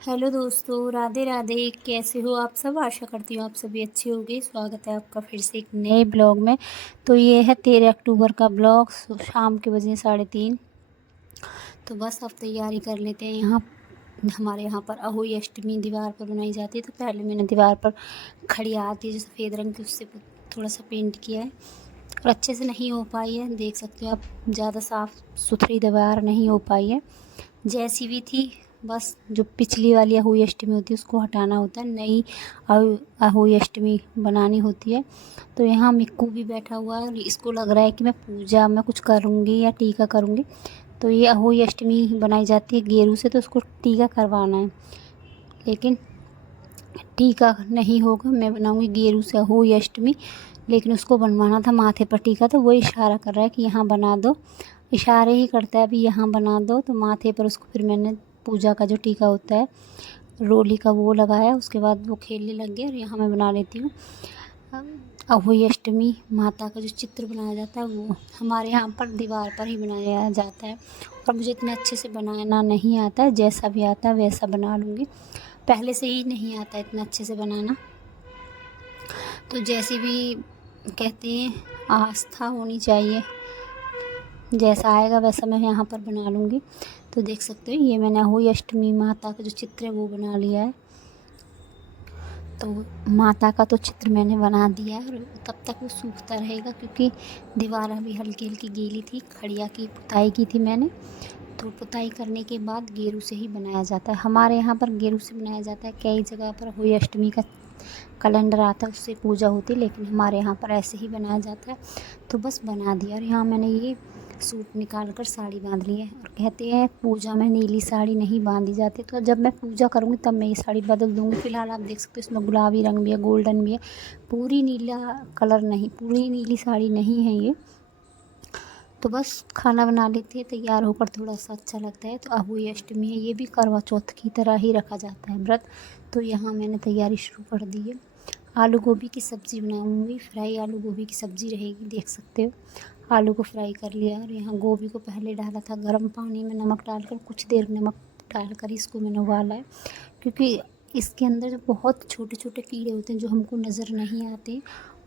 Hello दोस्तों, राधे राधे। कैसे हो आप सब? आशा करती हूँ आप सभी अच्छे होंगे। स्वागत है आपका फिर से एक नए ब्लॉग में। तो ये है 13 अक्टूबर का ब्लॉग। शाम के बजे 3:30। तो बस अब तैयारी कर लेते हैं। हमारे यहाँ पर अहोई अष्टमी दीवार पर बनाई जाती है। तो पहले मैंने दीवार पर खड़िया आती है जो सफ़ेद रंग की, उससे थोड़ा सा पेंट किया है और अच्छे से नहीं हो पाई है। देख सकते हो आप, ज़्यादा साफ़ सुथरी दीवार नहीं हो पाई है। जैसी भी थी, बस जो पिछली वाली अहोई अष्टमी होती है उसको हटाना होता है, नई अहोई अष्टमी बनानी होती है। तो यहाँ मिक्कू भी बैठा हुआ है और इसको लग रहा है कि मैं पूजा में कुछ करूँगी या टीका करूँगी। तो ये अहोई अष्टमी बनाई जाती है गेरू से, तो उसको टीका करवाना है। लेकिन टीका नहीं होगा, मैं बनाऊँगी गेरू से अहोई अष्टमी। लेकिन उसको बनवाना था माथे पर टीका, तो वो इशारा कर रहा है कि यहाँ बना दो। इशारे ही करता है, अभी यहाँ बना दो। तो माथे पर उसको फिर मैंने पूजा का जो टीका होता है रोली का वो लगाया। उसके बाद वो खेलने लग गया और यहाँ मैं बना लेती हूँ। अहोई अष्टमी माता का जो चित्र बनाया जाता है वो हमारे यहाँ पर दीवार पर ही बनाया जाता है। और मुझे इतने अच्छे से बनाना नहीं आता है, जैसा भी आता है वैसा बना लूँगी। पहले से ही नहीं आता इतना अच्छे से बनाना। तो जैसे भी कहते हैं, आस्था होनी चाहिए, जैसा आएगा वैसा मैं यहाँ पर बना लूँगी। तो देख सकते हो, ये मैंने अहोई अष्टमी माता का जो चित्र है वो बना लिया है। तो माता का तो चित्र मैंने बना दिया है और तब तक वो सूखता रहेगा, क्योंकि दीवार अभी हल्की हल्की गीली थी। खड़िया की पुताई की थी मैंने। तो पुताई करने के बाद गेरू से ही बनाया जाता है। हमारे यहाँ पर गेरू से बनाया जाता है। कई जगह पर अहोई अष्टमी का कैलेंडर आता है, उससे पूजा होती है, लेकिन हमारे यहाँ पर ऐसे ही बनाया जाता है। तो बस बना दिया। और यहाँ मैंने ये सूट निकाल कर साड़ी बांध ली है। और कहते हैं पूजा में नीली साड़ी नहीं बांधी जाती, तो जब मैं पूजा करूँगी तब मैं ये साड़ी बदल दूँगी। फ़िलहाल आप देख सकते हो इसमें गुलाबी रंग भी है, गोल्डन भी है। पूरी नीला कलर नहीं, पूरी नीली साड़ी नहीं है ये। तो बस खाना बना लेते हैं, तैयार होकर थोड़ा सा अच्छा लगता है। तो अहोई अष्टमी है, ये भी करवा चौथ की तरह ही रखा जाता है व्रत। तो यहाँ मैंने तैयारी शुरू कर दी है। आलू गोभी की सब्ज़ी बनाऊँगी, फ्राई आलू गोभी की सब्ज़ी रहेगी। देख सकते हो, आलू को फ्राई कर लिया और यहाँ गोभी को पहले डाला था गर्म पानी में, नमक डालकर कुछ देर नमक डालकर इसको मैंने उबाला है। क्योंकि इसके अंदर जो बहुत छोटे छोटे कीड़े होते हैं जो हमको नज़र नहीं आते,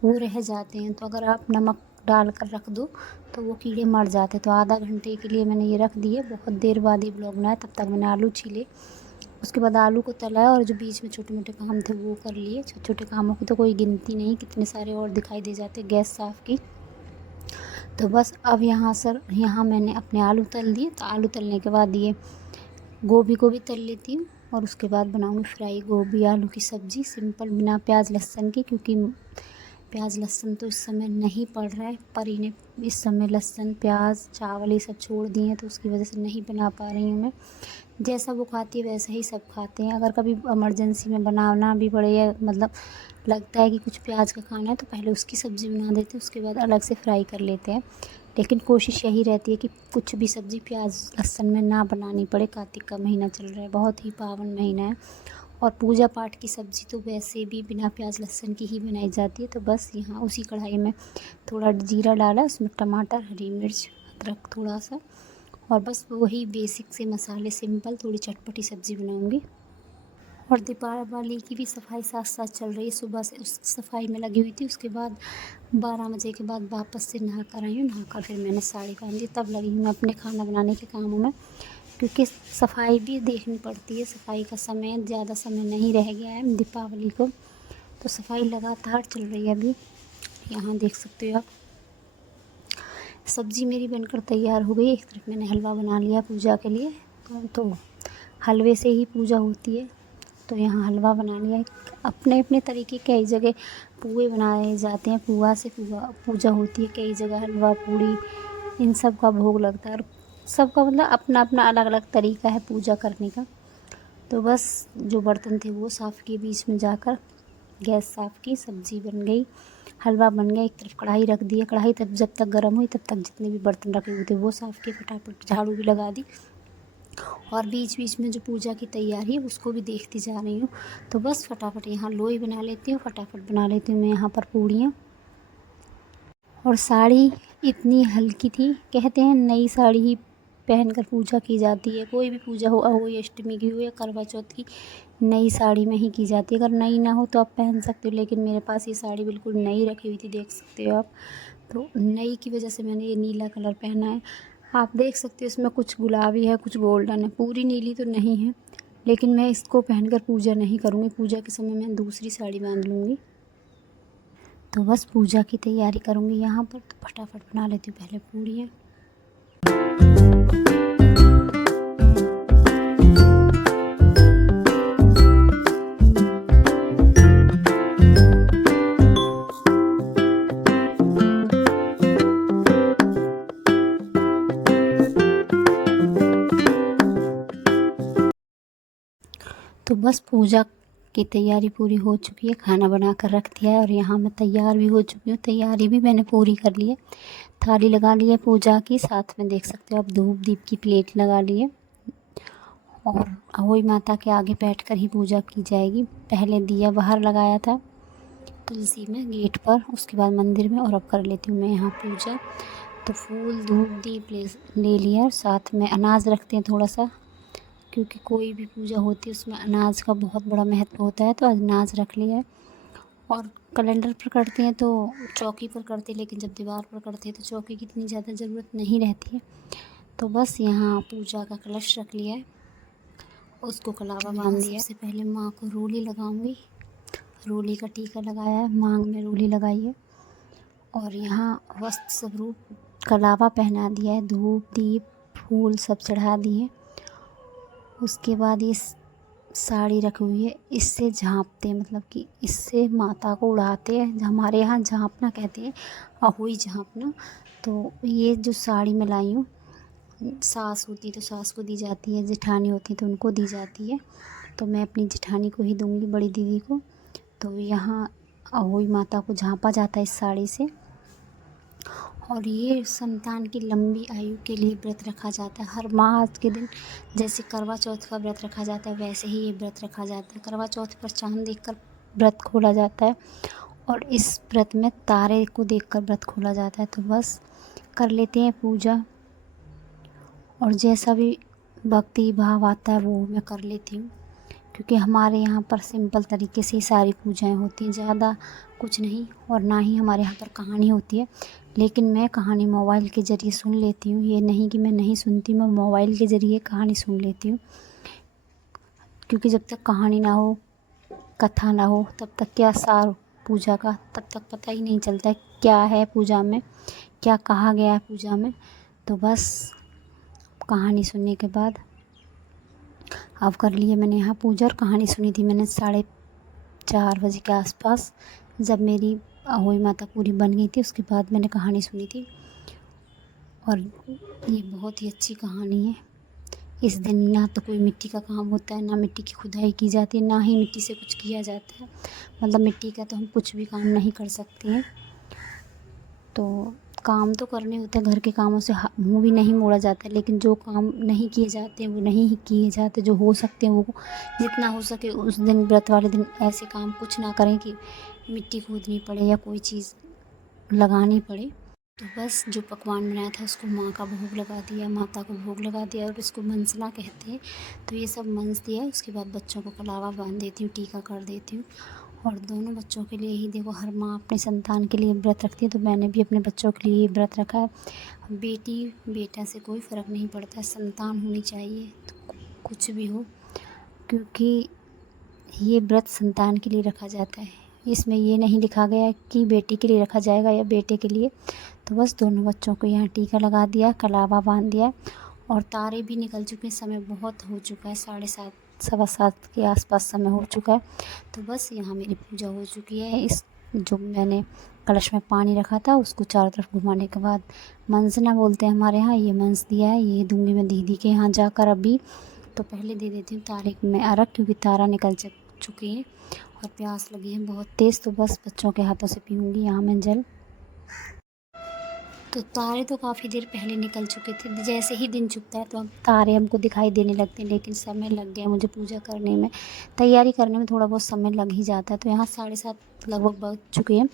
वो रह जाते हैं। तो अगर आप नमक डाल कर रख दो तो वो कीड़े मर जाते। तो आधा घंटे के लिए मैंने ये रख दिए। बहुत देर बाद ये ब्लॉग बनाया। तब तक मैंने आलू छीले, उसके बाद आलू को तला और जो बीच में छोटे मोटे काम थे वो कर लिए। छोटे छोटे कामों की तो कोई गिनती नहीं, कितने सारे और दिखाई दे जाते। गैस साफ़ की। तो बस अब यहाँ मैंने अपने आलू तल दिए। तो आलू तलने के बाद ये गोभी को भी तल लेती हूँ और उसके बाद बनाऊँगी फ्राई गोभी आलू की सब्ज़ी, सिंपल, बिना प्याज लहसुन की। क्योंकि प्याज लहसुन तो इस समय नहीं पड़ रहा है। परी ने इस समय लहसुन प्याज चावल ये सब छोड़ दिए हैं, तो उसकी वजह से नहीं बना पा रही हूँ मैं। जैसा वो खाती है वैसा ही सब खाते हैं। अगर कभी इमरजेंसी में बनाना भी पड़े, या मतलब लगता है कि कुछ प्याज का खाना है, तो पहले उसकी सब्ज़ी बना देते हैं, उसके बाद अलग से फ्राई कर लेते हैं। लेकिन कोशिश यही रहती है कि कुछ भी सब्ज़ी प्याज लहसुन में ना बनानी पड़े। कार्तिक का महीना चल रहा है, बहुत ही पावन महीना है। और पूजा पाठ की सब्ज़ी तो वैसे भी बिना प्याज लहसुन की ही बनाई जाती है। तो बस यहाँ उसी कढ़ाई में थोड़ा जीरा डाला, उसमें टमाटर, हरी मिर्च, अदरक थोड़ा सा, और बस वही बेसिक से मसाले, सिंपल थोड़ी चटपटी सब्ज़ी बनाऊँगी। और दीपावली की भी सफाई साथ साथ चल रही है। सुबह से उस सफाई में लगी हुई थी। उसके बाद 12 बजे के बाद वापस से नहा कर आई हूँ। नहाकर फिर मैंने साड़ी पहन ली, तब लगी हूँ मैं अपने खाना बनाने के कामों में। क्योंकि सफाई भी देखनी पड़ती है। सफाई का समय, ज़्यादा समय नहीं रह गया है दीपावली को। तो सफाई लगातार चल रही है अभी। यहाँ देख सकते हो आप, सब्ज़ी मेरी बनकर तैयार हो गई। एक तरफ मैंने हलवा बना लिया पूजा के लिए। तो हलवे से ही पूजा होती है। तो यहाँ हलवा बना लिया है। अपने अपने तरीके, कई जगह पुए बनाए जाते हैं, पुआ से पूजा होती है। कई जगह हलवा पूड़ी इन सब का भोग लगता है। और सबका मतलब अपना अपना अलग अलग तरीका है पूजा करने का। तो बस जो बर्तन थे वो साफ़ किए, बीच में जाकर गैस साफ़ की, सब्ज़ी बन गई, हलवा बन गया। एक तरफ कढ़ाई रख दी है। कढ़ाई तब जब तक गर्म हुई तब तक जितने भी बर्तन रखे हुए थे वो साफ़ किए, फटाफट झाड़ू भी लगा दी। और बीच बीच में जो पूजा की तैयारी है उसको भी देखती जा रही हूँ। तो बस फटाफट यहाँ लोई बना लेती हूँ, फटाफट बना लेती हूँ मैं यहाँ पर पूड़ियाँ। और साड़ी इतनी हल्की थी, कहते हैं नई साड़ी ही पहनकर पूजा की जाती है। कोई भी पूजा हो, अहोई अष्टमी की हो या करवा चौथ की, नई साड़ी में ही की जाती है। अगर नई ना हो तो आप पहन सकते हो, लेकिन मेरे पास ये साड़ी बिल्कुल नई रखी हुई थी, देख सकते हो आप। तो नई की वजह से मैंने ये नीला कलर पहना है। आप देख सकते हो इसमें कुछ गुलाबी है, कुछ गोल्डन है, पूरी नीली तो नहीं है। लेकिन मैं इसको पहनकर पूजा नहीं करूँगी, पूजा के समय मैं दूसरी साड़ी बांध लूँगी। तो बस पूजा की तैयारी करूँगी यहाँ पर। तो फटाफट बना लेती हूँ पहले पूड़ियाँ। तो बस पूजा की तैयारी पूरी हो चुकी है, खाना बना कर रख दिया है और यहाँ मैं तैयार भी हो चुकी हूँ। तैयारी भी मैंने पूरी कर ली है, थाली लगा ली है पूजा की, साथ में देख सकते हो आप धूप दीप की प्लेट लगा ली है। और अहोई माता के आगे बैठकर ही पूजा की जाएगी। पहले दिया बाहर लगाया था तुलसी में गेट पर, उसके बाद मंदिर में, और अब कर लेती हूँ मैं यहाँ पूजा। तो फूल धूप दीप ले लिया, और साथ में अनाज रखते हैं थोड़ा सा, क्योंकि कोई भी पूजा होती है उसमें अनाज का बहुत बड़ा महत्व होता है। तो अनाज रख लिया है। और कैलेंडर पर करते हैं तो चौकी पर करते हैं, लेकिन जब दीवार पर करते हैं तो चौकी की इतनी ज़्यादा ज़रूरत नहीं रहती है। तो बस यहाँ पूजा का कलश रख लिया है, उसको कलावा बांध दिया। सबसे पहले माँ को रोली लगाऊंगी, रोली का टीका लगाया है, मांग में रोली लगाई है। और यहाँ वस्त्र स्वरूप कलावा पहना दिया है, धूप दीप फूल सब चढ़ा दिए। उसके बाद ये साड़ी रखी हुई है, इससे झाँपते हैं, मतलब कि इससे माता को उड़ाते हैं। हमारे यहाँ झाँपना कहते हैं, अहोई झाँपना। तो ये जो साड़ी मैं लाई हूँ, सास होती तो सास को दी जाती है, जेठानी होती तो उनको दी जाती है। तो मैं अपनी जेठानी को ही दूँगी, बड़ी दीदी को। तो यहाँ अहोई माता को झाँपा जाता है इस साड़ी से। और ये संतान की लंबी आयु के लिए व्रत रखा जाता है। हर माह के दिन जैसे करवा चौथ का व्रत रखा जाता है, वैसे ही ये व्रत रखा जाता है। करवा चौथ पर चाँद देखकर व्रत खोला जाता है, और इस व्रत में तारे को देखकर व्रत खोला जाता है। तो बस कर लेते हैं पूजा, और जैसा भी भक्ति भाव आता है वो मैं कर लेती हूँ, क्योंकि हमारे यहाँ पर सिंपल तरीके से ही सारी पूजाएं होती हैं, ज़्यादा कुछ नहीं। और ना ही हमारे यहाँ पर कहानी होती है, लेकिन मैं कहानी मोबाइल के ज़रिए सुन लेती हूँ। ये नहीं कि मैं नहीं सुनती, मैं मोबाइल के ज़रिए कहानी सुन लेती हूँ, क्योंकि जब तक कहानी ना हो, कथा ना हो, तब तक क्या सार पूजा का, तब तक पता ही नहीं चलता है क्या है पूजा में, क्या कहा गया है पूजा में। तो बस कहानी सुनने के बाद अब कर लिए मैंने यहाँ पूजा। और कहानी सुनी थी मैंने 4:30 बजे के आसपास, जब मेरी अहोई माता पूरी बन गई थी, उसके बाद मैंने कहानी सुनी थी। और ये बहुत ही अच्छी कहानी है। इस दिन ना तो कोई मिट्टी का काम होता है, ना मिट्टी की खुदाई की जाती है, ना ही मिट्टी से कुछ किया जाता है। मतलब मिट्टी का तो हम कुछ भी काम नहीं कर सकते हैं। तो काम तो करने होते हैं, घर के कामों से मुँह भी नहीं मोड़ा जाता है, लेकिन जो काम नहीं किए जाते हैं वो नहीं ही किए जाते। जो हो सकते हैं वो जितना हो सके उस दिन, व्रत वाले दिन, ऐसे काम कुछ ना करें कि मिट्टी खोदनी पड़े या कोई चीज़ लगानी पड़े। तो बस जो पकवान बनाया था उसको माँ का भोग लगा दिया, माता को भोग लगा दिया, और इसको मंसना कहते हैं। तो ये सब मंस दिया। उसके बाद बच्चों को कलावा बांध देती हूँ, टीका कर देती हूँ। और दोनों बच्चों के लिए ही, देखो हर माँ अपने संतान के लिए व्रत रखती है, तो मैंने भी अपने बच्चों के लिए व्रत रखा है। बेटी बेटा से कोई फ़र्क नहीं पड़ता, संतान होनी चाहिए तो कुछ भी हो, क्योंकि ये व्रत संतान के लिए रखा जाता है। इसमें ये नहीं लिखा गया है कि बेटी के लिए रखा जाएगा या बेटे के लिए। तो बस दोनों बच्चों को यहाँ टीका लगा दिया, कलावा बांध दिया, और तारे भी निकल चुके हैं। समय बहुत हो चुका है, 7:30 7:15 के आसपास समय हो चुका है। तो बस यहाँ मेरी पूजा हो चुकी है। इस जो मैंने कलश में पानी रखा था उसको चारों तरफ घुमाने के बाद मंसना बोलते हैं हमारे यहाँ, ये मंस दिया है। ये दूँगी मैं दीदी के यहाँ जाकर अभी। तो पहले दे देती हूँ तारे में अर्घ, क्योंकि तारा निकल चुकी है और प्यास लगी है बहुत तेज़। तो बस बच्चों के हाथों से पीऊँगी यहाँ मैं जल। तो तारे तो काफ़ी देर पहले निकल चुके थे। जैसे ही दिन चुकता है तो अब तारे हमको दिखाई देने लगते हैं, लेकिन समय लग गया मुझे पूजा करने में, तैयारी करने में थोड़ा बहुत समय लग ही जाता है। तो यहाँ 7:30 लगभग बज चुके हैं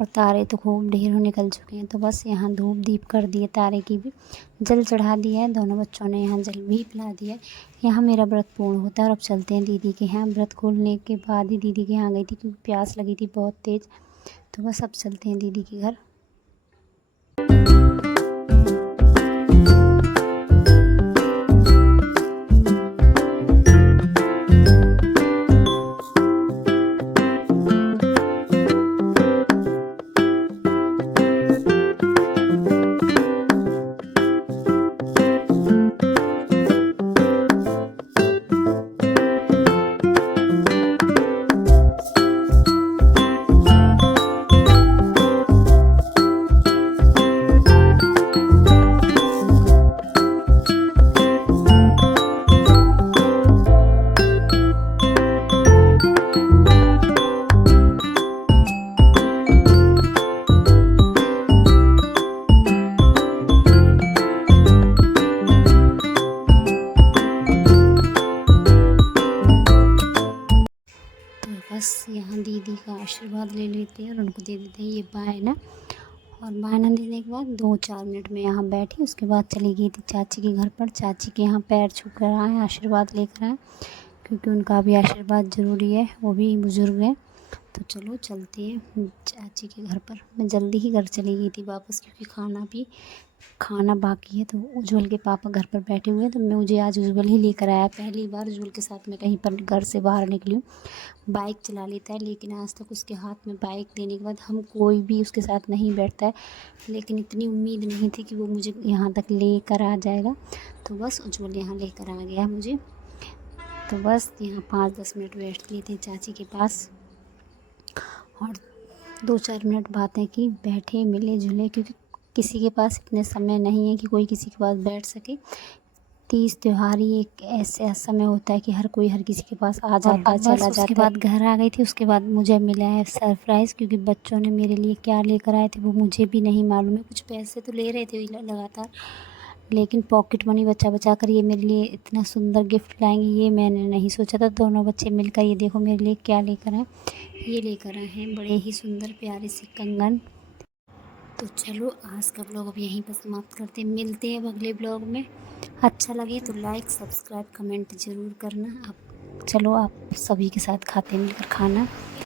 और तारे तो खूब ढेरों निकल चुके हैं। तो बस यहाँ धूप दीप कर दिए, तारे की भी जल चढ़ा दिया है। दोनों बच्चों ने यहाँ जल भी पिला दिया है। यहाँ मेरा व्रत पूर्ण होता है और अब चलते हैं दीदी के यहाँ। व्रत खोलने के बाद ही दीदी के यहाँ गई थी क्योंकि प्यास लगी थी बहुत तेज़। तो बस अब चलते हैं दीदी के घर। बस यहाँ दीदी का आशीर्वाद ले लेते हैं और उनको दे देते हैं ये बायना। और बायना देने के बाद 2-4 मिनट में यहाँ बैठी, उसके बाद चली गई थी चाची के घर पर। चाची के यहाँ पैर छू कर आए, आशीर्वाद लेकर आए, क्योंकि उनका भी आशीर्वाद ज़रूरी है, वो भी बुज़ुर्ग है। तो चलो चलते हैं चाची के घर पर। मैं जल्दी ही घर चली गई थी वापस, क्योंकि खाना बाकी है। तो उज्ज्वल के पापा घर पर बैठे हुए हैं, तो मुझे आज उज्ज्वल ही लेकर आया। पहली बार उज्ज्वल के साथ मैं कहीं पर घर से बाहर निकली हूँ। बाइक चला लेता है, लेकिन आज तक उसके हाथ में बाइक देने के बाद हम कोई भी उसके साथ नहीं बैठता है। लेकिन इतनी उम्मीद नहीं थी कि वो मुझे यहाँ तक लेकर आ जाएगा। तो बस उज्ज्वल यहाँ लेकर आ गया मुझे। तो बस यहाँ 5-10 मिनट बैठ लिए थे चाची के पास और 2-4 मिनट बातें की, बैठे मिले जुले, क्योंकि किसी के पास इतने समय नहीं है कि कोई किसी के पास बैठ सके। तीज त्योहार ही एक ऐसा समय होता है कि हर कोई हर किसी के पास आ जाता है, चला जाता है। उसके बाद घर आ गई थी। उसके बाद मुझे मिला है सरप्राइज़, क्योंकि बच्चों ने मेरे लिए क्या लेकर आए थे वो मुझे भी नहीं मालूम है। कुछ पैसे तो ले रहे थे लगातार, लेकिन पॉकेट मनी बचा बचा कर ये मेरे लिए इतना सुंदर गिफ्ट लाएंगे ये मैंने नहीं सोचा था। दोनों बच्चे मिलकर ये देखो मेरे लिए क्या लेकर आए। ये लेकर आए हैं बड़े ही सुंदर प्यारे से कंगन। तो चलो आज का ब्लॉग अब यहीं पर समाप्त करते हैं। मिलते हैं अब अगले ब्लॉग में। अच्छा लगे तो लाइक सब्सक्राइब कमेंट ज़रूर करना। अब चलो आप सभी के साथ खाते मिलकर खाना।